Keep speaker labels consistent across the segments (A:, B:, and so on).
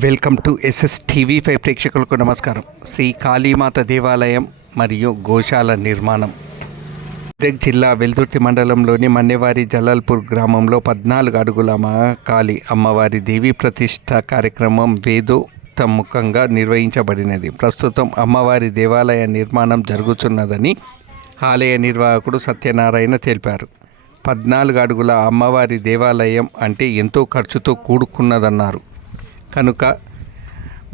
A: Welcome to SS TV five ప్రేక్షకులకు నమస్కారం. శ్రీ కాళీమాత దేవాలయం మరియు గోశాల నిర్మాణం. మెదక్ జిల్లా వెల్దుర్తి మండలంలోని మన్నెవారి జలాల్పూర్ గ్రామంలో పద్నాలుగు అడుగుల మహాకాళి అమ్మవారి దేవీ ప్రతిష్ట కార్యక్రమం వేదోక్తముఖంగా నిర్వహించబడినది. ప్రస్తుతం అమ్మవారి దేవాలయ నిర్మాణం జరుగుతున్నదని ఆలయ నిర్వాహకుడు సత్యనారాయణ తెలిపారు. పద్నాలుగు అడుగుల అమ్మవారి దేవాలయం అంటే ఎంతో ఖర్చుతో కూడుకున్నదన్నారు. కనుక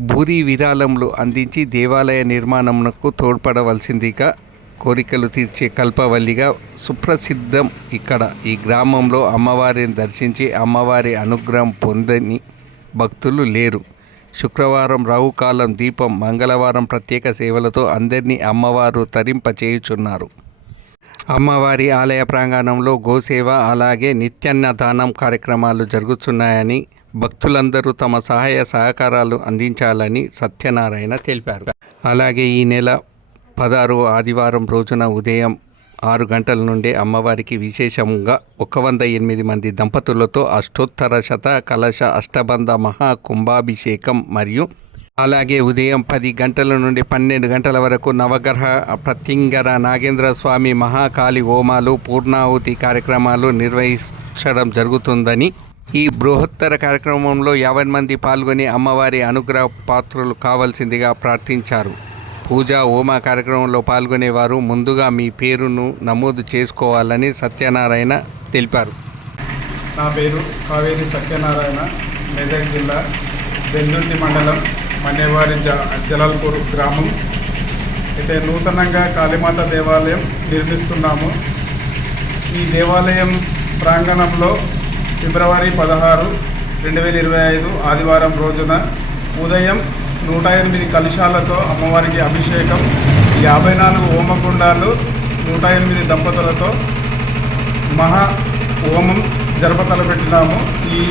A: భూరి విరాళములు అందించి దేవాలయ నిర్మాణమునకు తోడ్పడవలసిందిగా కోరికలు తీర్చే కల్పవల్లిగా సుప్రసిద్ధం ఇక్కడ. ఈ గ్రామంలో అమ్మవారిని దర్శించి అమ్మవారి అనుగ్రహం పొందని భక్తులు లేరు. శుక్రవారం రావుకాలం దీపం మంగళవారం ప్రత్యేక సేవలతో అందరినీ అమ్మవారు తరింపచేయుచున్నారు. అమ్మవారి ఆలయ ప్రాంగణంలో గోసేవ అలాగే నిత్యాన్నదానం కార్యక్రమాలు జరుగుతున్నాయని భక్తులందరూ తమ సహాయ సహకారాలు అందించాలని సత్యనారాయణ తెలిపారు. అలాగే ఈ నెల పదహారు ఆదివారం రోజున ఉదయం ఆరు గంటల నుండి అమ్మవారికి విశేషంగా ఒక వంద ఎనిమిది మంది దంపతులతో అష్టోత్తర శత కలశ అష్టబంధ మహా కుంభాభిషేకం మరియు అలాగే ఉదయం పది గంటల నుండి పన్నెండు గంటల వరకు నవగ్రహ ప్రత్యంగర నాగేంద్ర స్వామి మహాకాళి హోమాలు పూర్ణాహుతి కార్యక్రమాలు నిర్వహించడం జరుగుతుందని ఈ బృహత్తర కార్యక్రమంలో యాభై మంది పాల్గొని అమ్మవారి అనుగ్రహ పాత్రలు కావాల్సిందిగా ప్రార్థించారు. పూజా హోమ కార్యక్రమంలో పాల్గొనేవారు ముందుగా మీ పేరును నమోదు చేసుకోవాలని సత్యనారాయణ తెలిపారు.
B: నా పేరు కావేరి సత్యనారాయణ మెదక్ జిల్లా బెల్లుంది మండలం మన్నేవారి జ జలాల్పూర్ గ్రామం. అయితే నూతనంగా కాళీమాత దేవాలయం నిర్మిస్తున్నాము. ఈ దేవాలయం ప్రాంగణంలో ఫిబ్రవరి పదహారు రెండు వేల ఇరవై ఐదు ఆదివారం రోజున ఉదయం నూట ఎనిమిది కలుషాలతో అమ్మవారికి అభిషేకం యాభై నాలుగు హోమగుండాలు నూట ఎనిమిది దంపతులతో మహా హోమం జరప తలపెట్టినాము ఈ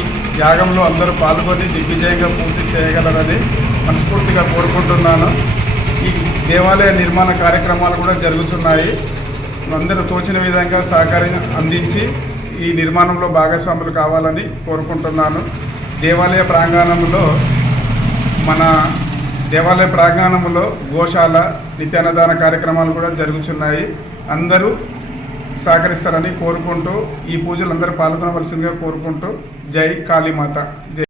B: యాగంలో అందరూ పాల్గొని దిగ్విజయంగా పూర్తి చేయగలరని మనస్ఫూర్తిగా కోరుకుంటున్నాను. ఈ దేవాలయ నిర్మాణ కార్యక్రమాలు కూడా జరుగుతున్నాయి. అందరూ తోచిన విధంగా సహకారం అందించి ఈ నిర్మాణంలో భాగస్వాములు కావాలని కోరుకుంటున్నాను. దేవాలయ ప్రాంగణంలో మన దేవాలయ ప్రాంగణంలో గోశాల నిత్యాన్నదాన కార్యక్రమాలు కూడా జరుగుతున్నాయి అందరూ సహకరిస్తారని కోరుకుంటూ ఈ పూజలు అందరూ పాల్గొనవలసిందిగా కోరుకుంటూ జై కాళీమాత. జై